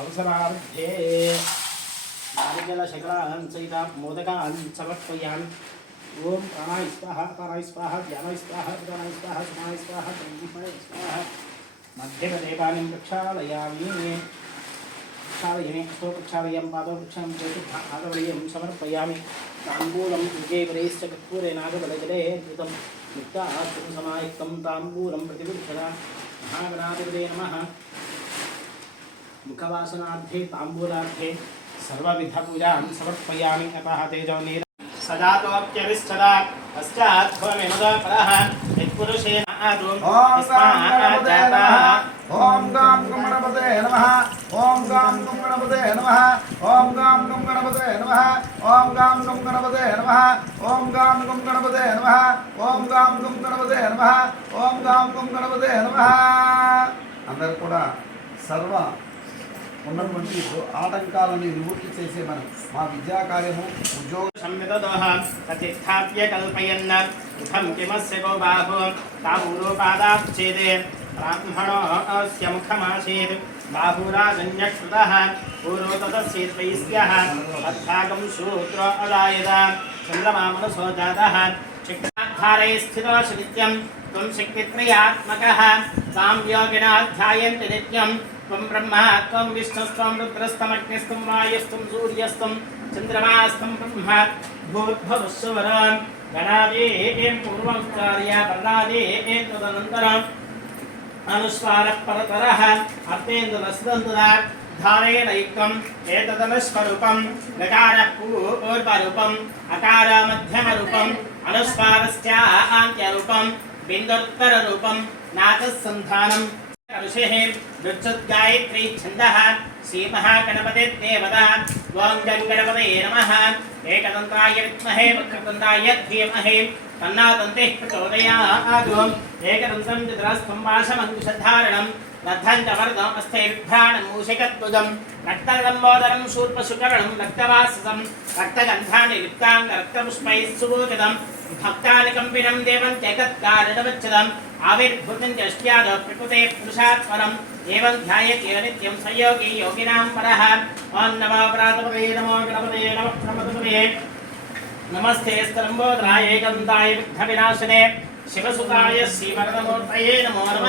अवसरार्थे नारिकेलशकलान् सहितां मोदकान् समर्पयामि ॐ प्राणाय स्वाहा अपाराय स्वाहा ज्ञानाय स्वाहा उदानाय स्वाहा समाय स्वाहा ब्रह्माय स्वाहा मुखवासनार्थे ताम्बूलार्थे सर्वविधपूजां समर्पयामि अतः तेजो नीर सजातोऽप्यविश्चदा पश्चात् त्वमेमदपरः यत्पुरुषेण आदुं ఓం గాం यस्मात् గణపతే जातः నమః ఓం గాం గం గణపతే నమః ఓం గాం గం గణపతే నమః ఓం గాం గం గణపతే నమః ఓం గాం గం గణపతే నమః ఓం గాం గం గణపతే నమః ఓం గాం గం గణపతే నమః ఓం గాం గం గణపతే నమః అందరూ కూడా సర్వ ఉన్నటువంటి ఆటంకాలను నివృత్తి చేసే మనం మా విద్యా కార్యము ఉద్యోగ సతిష్టాప్య కల్పయన్న ముఖం కిమస్య గో బాహు తాపూరోపాదాచ్చేదే బ్రాహ్మణో అస్య ముఖమాసీద్ బాహురాజన్యక్షుత పూర్వ తదస్యేత్వైస్య అద్భాగం శూత్ర అదాయద చంద్రమామనసో జాత चन्द्रमा मनसो जातः चिक्ताधारे स्थितो नित्यं त्वं शक्तित्रयात्मकः तां योगिना ध्यायन्ति नित्यं त्वं ब्रह्मा त्वं विष्णुस्त्वं रुद्रस्तमग्निस्त्वं वायुस्त्वं सूर्यस्त्वं चन्द्रमास्तं ब्रह्म भूर्भवस्वरं गणादे एं पूर्वं कार्य वर्णादे एं तदनन्तरम् अनुस्वारः परतरः अर्थेन्दुनस्दन्तुदा धारेणैक्तम् एतदनुस्वरूपं नकारः पूर्वरूपम् अकार मध्यमरूपम् अनुस्वारस्य आन्त्यरूपं बिन्दुत्तररूपं नाथसन्धानं ऋषिः नृत्युद्गायत्री छन्दः श्रीमहागणपते देवता त्वां गङ्गणपतये नमः एकदन्ताय विद्महे वक्रतुण्डाय धीमहि तन्नादन्तिः प्रचोदयात् एकदन्तं चतुरस्तम्भाषमङ्कुशधारणं रथञ्चवरदमस्ते बिभ्राणं मूषिकध्वजं रक्तलम्बोदरं शूर्पशुकरणं रक्तवाससं रक्तगन्धानि लिप्ताङ्ग रक्तपुष्पैः सुभूषितं भक्तानि कम्पिनं देवं जगत्कारणवच्छदम् आविर्भूतं च अष्ट्याद प्रकृते पुरुषात् परम् एवं ध्यायते नित्यं संयोगी योगिनां परः ॐ नमो प्रातपदे नमो गणपते नमः प्रमदपदे నమస్తే స్థలంబోధరాయేకంతాయ విఘ్నవినాశనే శివసుఖాయ శ్రీవరదమూర్తయే నమో నమ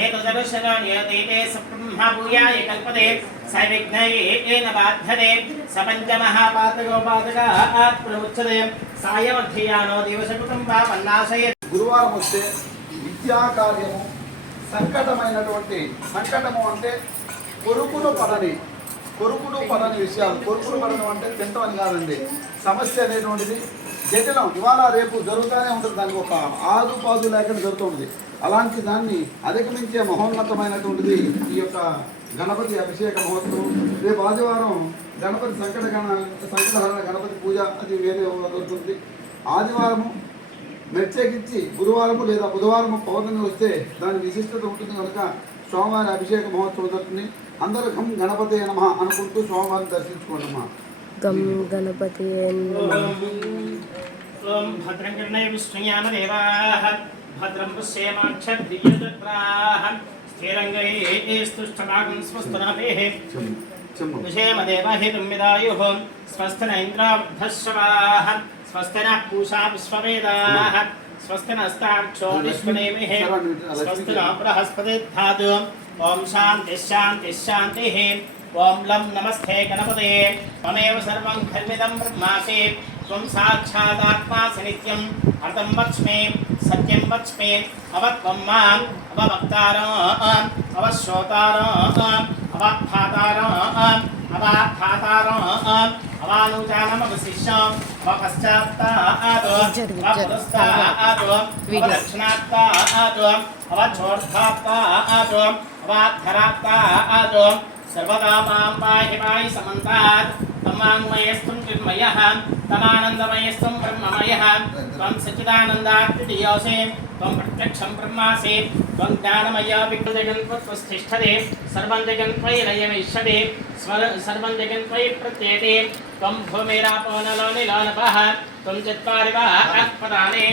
ఏతదర్శనయోదైతే సబ్రహ్మభూయాయ కల్పతే సవిఘ్నయేన బాధ్యతే సపంచమహాపాతకోపాతక ఆత్మముచ్చతే సాయమధ్యయానో దేవశకుతం పాపన్నాశయ గురువారం వస్తే విద్యా కార్యము సంకటమైనటువంటి సంకటము అంటే కొరుకులు పడని కొరుకుడు పడని విషయాలు. కొరుకుడు పడడం అంటే తింటం అని కాదండి. సమస్య అనేటువంటిది జటిలం. ఇవాళ రేపు జరుగుతూనే ఉంటుంది. దానికి ఒక ఆదు పాదు లేకుండా జరుగుతుంది. అలాంటి దాన్ని అధిగమించే మహోన్నతమైనటువంటిది ఈ యొక్క గణపతి అభిషేక మహోత్సవం. రేపు ఆదివారం గణపతి సంకట గణ సంకటహరణ గణపతి పూజ అది వేరే జరుగుతుంది ఆదివారము ప్రత్యేకించి గురువారము లేదా బుధవారము పౌర్ణమి వస్తే దాని విశిష్టత ఉంటుంది కనుక సోమవారి అభిషేక మహోత్సవం జరుగుతుంది అందరూ ఘం గణపతి నమ అనుకుంటూ సోమవారం దర్శించుకోండి అమ్మా. గం గణపతి ఓం భద్రం కర్ణయ విష్ణుయామ దేవాః భద్రం పశ్యేమాక్షద్రియద్రాః స్థిరంగైస్తుష్టనాగం స్వస్థనాభేః విషేమదేవహితుమ్మిదాయుః స్వస్థన ఇంద్రాబ్ధశ్రవాః స్వస్థన పూషా విశ్వవేదాః स्वस्तिनस्ताक्षोरिष्मनेमिः स्वस्तिनाप्रहस्पतिर्धातु ॐ शान्तिश्शान्तिश्शान्तिः ॐ लं नमस्ते गणपतये। त्वमेव सर्वं खल्विदं ब्रह्मासि। त्वं साक्षादात्मासि नित्यम् हृतं वक्ष्मे। सत्यं वक्ष्मे। अवत्वं माम् अववक्तार अवश्रोतार। अवाभातार अवाभातार अवानुजानमवशिष्य पश्चात्ताद पुरस्ताद दक्षिणात्ताद सर्वदा माँ समन्तात् తమాన్మయస్తంమయ తమానందమయస్తం బ్రహ్మమయ. త్వం సచిదానందాత్రియోసే త్వం ప్రత్యక్షం బ్రహ్మాసే. త్వం జ్ఞానమయ విద్యుజగన్వత్వస్థిష్టదే సర్వం జగన్వై లయమిష్యతే సర్వం జగన్వై ప్రత్యేతే త్వం భూమిరాపవనలోని లోనప త్వం చత్వారి వాహ పదానే.